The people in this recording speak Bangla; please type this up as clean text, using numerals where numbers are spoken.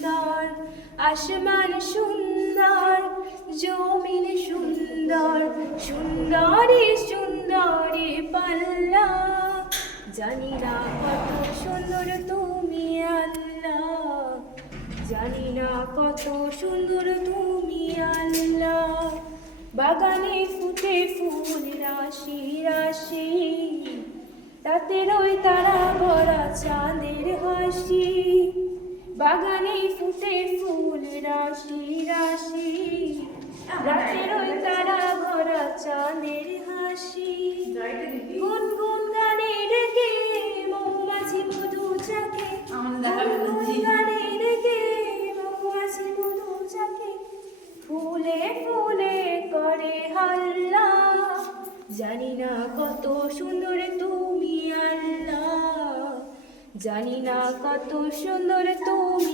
সুন্দর, আসমান সুন্দর, জমিন সুন্দর, সুন্দরী সুন্দরী পাল্লা। জানি না কত সুন্দর তুমি আল্লাহ, জানি না কত সুন্দর তুমি আল্লাহ। বাগানে ফুটে ফুল রাশি রাশি, তাতে রই তারা ভরা চাঁদের হাসি। বাগানে ফুটে ফুল রাশি রাশি, রাতে রই তারা ভরা চাঁদের হাসি। গুনগুন গানে ডেকে মৌমাছি মধু চাকে, গুনগুন গানে ডেকে মৌমাছি মধু চাকে, ফুলে ফুলে করে হাল্লা। জানি না কত সুন্দর তুমি আল্লাহ, জানি না কত সুন্দর তুমি